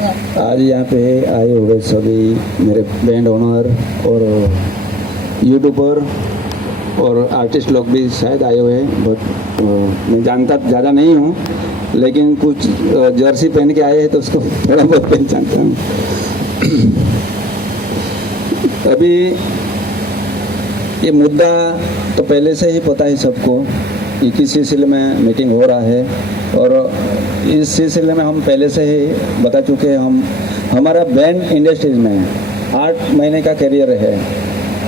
आज यहाँ पे आए हुए सभी मेरे बैंड ओनर और यूट्यूबर और आर्टिस्ट लोग भी शायद आए हुए हैं। बहुत मैं जानता ज़्यादा नहीं हूँ, लेकिन कुछ जर्सी पहन के आए हैं तो उसको थोड़ा बहुत पहचानता हूँ। अभी ये मुद्दा तो पहले से ही पता है सबको कि किस सिलसिले में मीटिंग हो रहा है, और इस सिलसिले में हम पहले से ही बता चुके हैं। हमारा बैंड इंडस्ट्रीज में 8 महीने का करियर है,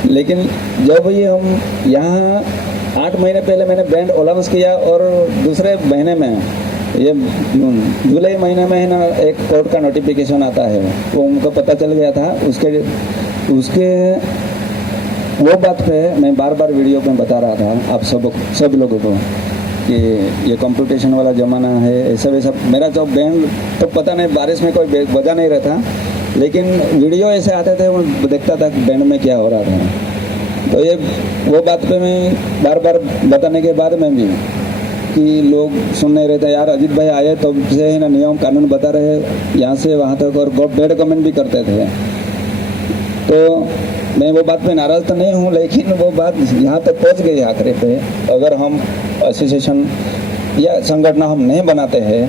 लेकिन जब ये हम यहाँ 8 महीने पहले मैंने बैंड अनाउंस किया और दूसरे महीने में ये जुलाई महीने में है ना एक कोर्ट का नोटिफिकेशन आता है, वो उनको पता चल गया था। उसके वो बात पे मैं बार बार वीडियो में बता रहा था आप सब लोगों को कि ये कंपटीशन वाला ज़माना है, ऐसा वैसा। मेरा जो बैंड तो पता नहीं, बारिश में कोई बजा नहीं रहता, लेकिन वीडियो ऐसे आते थे, वो देखता था बैंड में क्या हो रहा था। तो ये वो बात पे मैं बार बार बताने के बाद में भी कि लोग सुन नहीं रहते, यार अजीत भाई आए तो से है ना नियम कानून बता रहे यहाँ से वहाँ तक, और बैड कमेंट भी करते थे। तो मैं वो बात पे नाराज़ तो नहीं हूँ, लेकिन वो बात यहाँ तक पहुँच गई आखिरी पे। अगर हम एसोसिएशन या संगठन हम नहीं बनाते हैं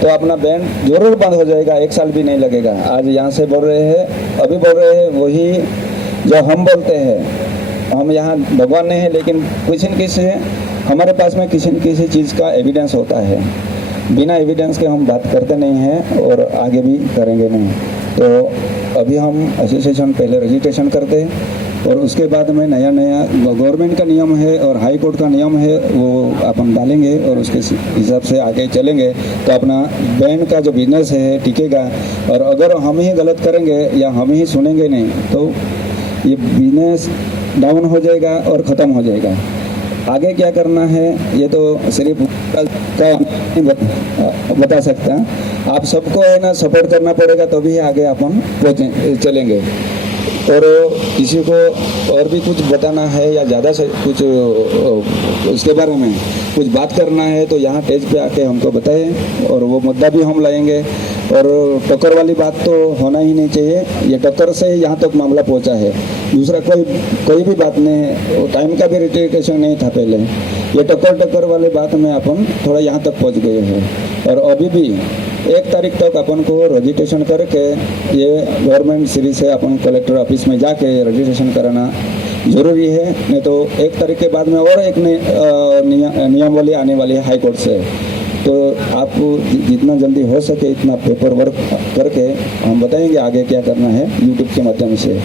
तो अपना बैंड जरूर बंद हो जाएगा, 1 साल भी नहीं लगेगा। आज यहाँ से बोल रहे हैं, अभी बोल रहे हैं वही जो हम बोलते हैं। हम यहाँ भगवान नहीं है, लेकिन किसी न किसी हमारे पास में किसी न किसी चीज़ का एविडेंस होता है। बिना एविडेंस के हम बात करते नहीं हैं और आगे भी करेंगे नहीं। तो अभी हम एसोसिएशन पहले रजिस्ट्रेशन करते हैं, और उसके बाद में नया गवर्नमेंट का नियम है और हाई कोर्ट का नियम है, वो अपन डालेंगे और उसके हिसाब से आगे चलेंगे। तो अपना बैंड का जो बिजनेस है टिकेगा। और अगर हम ही गलत करेंगे या हम ही सुनेंगे नहीं तो ये बिजनेस डाउन हो जाएगा और ख़त्म हो जाएगा। आगे क्या करना है ये तो सिर्फ बता सकता। आप सबको है ना सपोर्ट करना पड़ेगा, तभी आगे अपन चलेंगे। और किसी को और भी कुछ बताना है या ज़्यादा से कुछ उसके बारे में कुछ बात करना है तो यहाँ स्टेज पे आके हमको बताएं, और वो मुद्दा भी हम लाएंगे। और टक्कर वाली बात तो होना ही नहीं चाहिए, ये टक्कर से ही यहाँ तक मामला पहुँचा है। दूसरा कोई भी बात नहीं, टाइम का भी रिटेकेशन नहीं था पहले। ये टक्कर वाली बात में अपन थोड़ा यहाँ तक पहुँच गए हैं। और अभी भी 1 तारीख तक अपन को रजिस्ट्रेशन करके ये गवर्नमेंट सीरीज से अपन कलेक्टर ऑफिस में जाके रजिस्ट्रेशन कराना जरूरी है। नहीं तो 1 तारीख के बाद में और एक नियमावली आने वाली है हाई कोर्ट से। तो आप जितना जल्दी हो सके इतना पेपर वर्क करके हम बताएंगे आगे क्या करना है यूट्यूब के माध्यम से।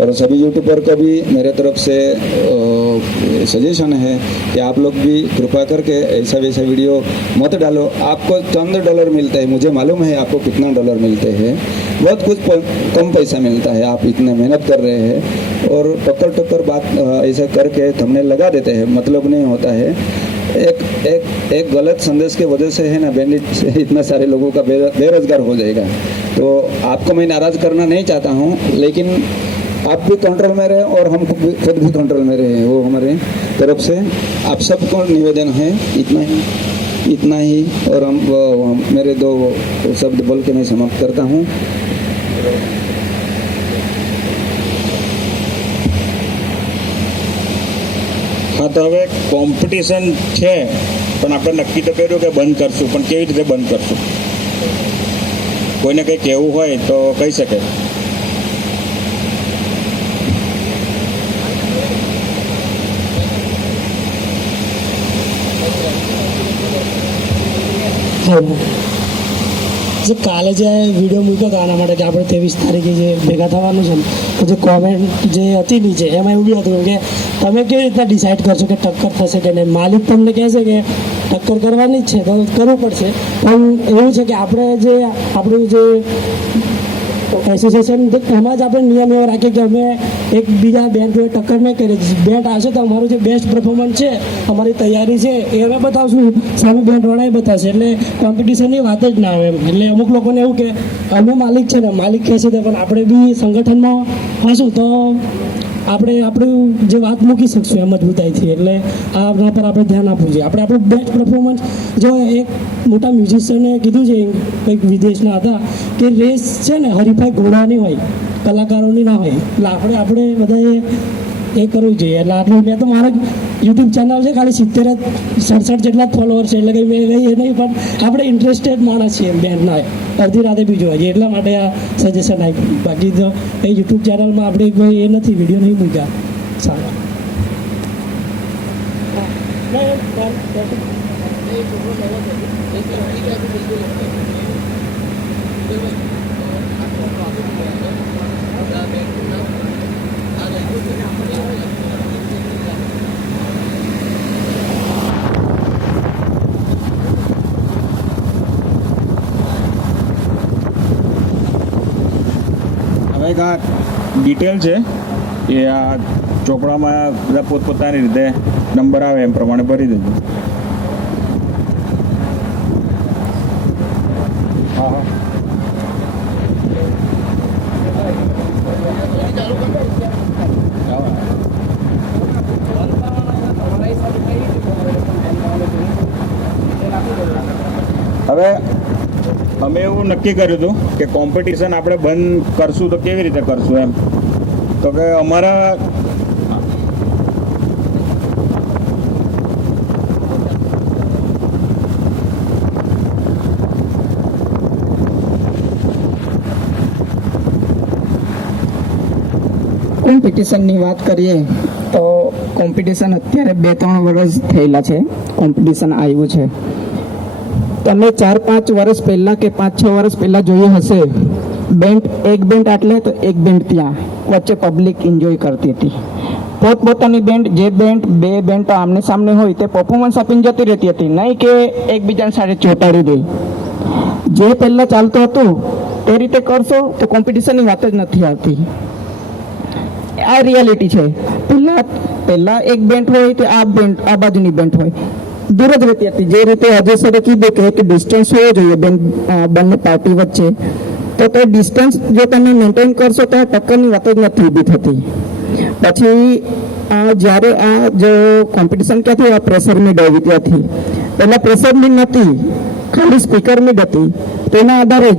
और सभी यूट्यूबर को भी मेरे तरफ से सजेशन है कि आप लोग भी कृपा करके ऐसा वैसा वीडियो मत डालो। आपको चंद डॉलर मिलता है, मुझे मालूम है आपको कितना डॉलर मिलते हैं, बहुत कुछ कम पैसा मिलता है। आप इतने मेहनत कर रहे हैं और टक्कर बात ऐसा करके थंबनेल लगा देते हैं, मतलब नहीं होता है। एक गलत संदेश के वजह से है ना बैंडिट इतना सारे लोगों का बेरोजगार हो जाएगा। तो आपको मैं नाराज़ करना नहीं चाहता हूँ, लेकिन आप भी कंट्रोल में रहे और हम खुद भी कंट्रोल में रहे, वो हमारे तरफ से आप सबको निवेदन है। इतना ही और हम मेरे 2 शब्द बोल के मैं समाप्त करता हूँ। हाँ, तो હવે કોમ્પિટિશન છે, પણ આપણે નક્કી તો કર્યું કે બંધ કરશું, પણ કેવી રીતે બંધ કરશું? કોઈને કંઈ કહેવું હોય તો કહી શકે. જે કાલે જે વિડીયો મૂક્યો હતો આના માટે કે આપણે 23 તારીખે જે ભેગા થવાનું છે, તો જે કોમેન્ટ જે હતી નીચે એમાં એવું બી હતું કે તમે કેવી રીતના ડિસાઇડ કરશો કે ટક્કર થશે કે નહીં? માલિક તમને કહેશે કે ટક્કર કરવાની જ છે તો કરવું પડશે, પણ એવું છે કે આપણે જે આપણું જે એસોસિએશન એમાં જ આપણે નિયમ એવો રાખીએ કે અમે એક બીજા બેન્ડ જોડે ટક્કર નહીં કરીએ. બેન્ડ આવશે તો અમારું જે બેસ્ટ પરફોર્મન્સ છે, અમારી તૈયારી છે એ અમે બતાવશું, સામે બેન્ડવાળાએ બતાવશે, એટલે કોમ્પિટિશનની વાત જ ના આવે એમ. એટલે અમુક લોકોને એવું કે અમે માલિક છે ને, માલિક કહેશે તો, પણ આપણે બી સંગઠનમાં હશું તો આપણે આપણું જે વાત મૂકી શકશું એ મજબૂતાઈથી. એટલે આના પર આપણે ધ્યાન આપવું જોઈએ. આપણે આપણું બેસ્ટ પરફોર્મન્સ, જો એક મોટા મ્યુઝિશિયને કીધું છે, કંઈક વિદેશના હતા, કે રેસ છે ને હરીફાઈ ઘોડાની હોય, કલાકારોની ના હોય. એટલે આપણે બધાએ એ કરવું જોઈએ. એટલે આટલું. મેં તો મારા યુટ્યુબ ચેનલ છે ખાલી 67 જેટલા જ ફોલોઅર છે, એટલે કંઈ મેં કંઈ એ નહીં, પણ આપણે ઇન્ટરેસ્ટેડ માણસ છીએ બેન્ડના, અડધી રાતે બી જોવા જઈએ, એટલા માટે આ સજેશન આપ્યું. બાકી તો એ યુટ્યુબ ચેનલમાં આપણે કોઈ એ નથી, વિડીયો નહીં મૂક્યા સારા. હવે એક આ ડિટેલ છે એ આ ચોપડામાં બધા પોતપોતાની રીતે નંબર આવે એમ પ્રમાણે ભરી દેજો. હા હા. હવે અમે એવું નક્કી કર્યું હતું કે કોમ્પિટિશન આપણે બંધ કરશું તો કેવી રીતે કરશું એમ. તો કે અમારા કોમ્પિટિશનની વાત કરીએ તો કોમ્પિટિશન અત્યારે 2-3 વર્ષ થયેલા છે. કોમ્પિટિશન આવ્યું છે. તમે 4-5 વર્ષ પહેલાં કે 5-6 વર્ષ પહેલાં જોયું હશે, એક બેન્ડ આટલે તો એક બેન્ડ ત્યાં, વચ્ચે પબ્લિક એન્જોય કરતી હતી. પોતપોતાની બેન્ડ, જે બેન્ડ 2 બેન્ડ તો આમને સામને હોય તે પરફોર્મન્સ આપીને જતી રહેતી હતી, નહીં કે એકબીજાને સાથે ચોંટાડી દે. જે પહેલાં ચાલતું હતું તે રીતે કરશો તો કોમ્પિટિશનની વાત જ નથી આવતી. આ રિયાલિટી છે. પહેલા એક બેન્ડ હોય તો આ બાજુની બેન્ડ હોય, દૂર જ રહેતી હતી. જે રીતે અજય સરે કીધું કે એક ડિસ્ટન્સ હોવો જોઈએ બંને પાર્ટી વચ્ચે, તો તે ડિસ્ટન્સ જો તમે મેન્ટેન કરશો તો ટક્કરની વાત જ નથી ઊભી થતી. પછી જ્યારે આ જો કોમ્પિટિશન ક્યાંથી, આ પ્રેશર મીડ આવી ત્યાંથી. પહેલાં પ્રેશર મીડ નથી, ખાલી સ્પીકર મીડ હતી. તેના આધારે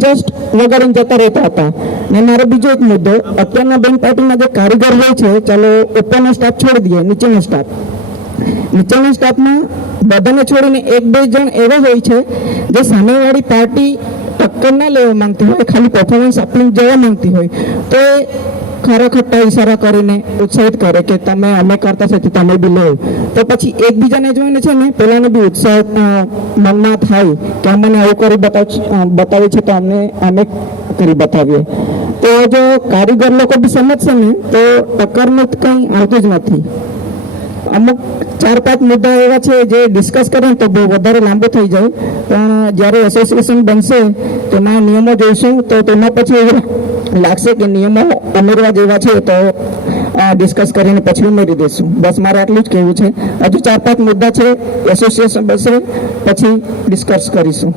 જસ્ટ વગાડીને જતા રહેતા હતા. ને મારો બીજો એક મુદ્દો, અત્યારના બેન્ડ પાર્ટીમાં જે કારીગર હોય છે, ચાલો ઉપરનો સ્ટાફ છોડી દઈએ, નીચેનો સ્ટાફમાં બધાને છોડીને 1-2 જણ એવા હોય છે જે સામેવાળી પાર્ટી ટક્કર ના લેવા માંગતી હોય, ખાલી પરફોર્મન્સ આપીને જવા માંગતી હોય, તો એ ખરા ખટ્ટા ઈશારા કરીને ઉત્સાહિત કરે કે તમે અમે કરતા છે તમે બી લો. તો પછી એકબીજાને જોઈને છે ને પેલાને બી ઉત્સાહ મનમાં થાય કે અમને આવું કરી બતાવ્યું છે તો અમે કરી બતાવીએ. તો જો કારીગર લોકો બી સમજશે ને તો ટક્કરનું કંઈ આવતું જ નથી. અમુક 4-5 મુદ્દા એવા છે જે ડિસ્કસ કરે તો બહુ વધારે લાંબુ થઈ જાય, પણ જ્યારે એસોસિએશન બનશે તેના નિયમો જોઈશું તો તેમાં પછી એવું લાગશે કે નિયમો ઉમેરવા જેવા છે તો ડિસ્કસ કરીને પછી ઉમેરી દઈશું. બસ મારે આટલું જ કહેવું છે. હજુ 4-5 મુદ્દા છે, એસોસિએશન બનશે પછી ડિસ્કસ કરીશું.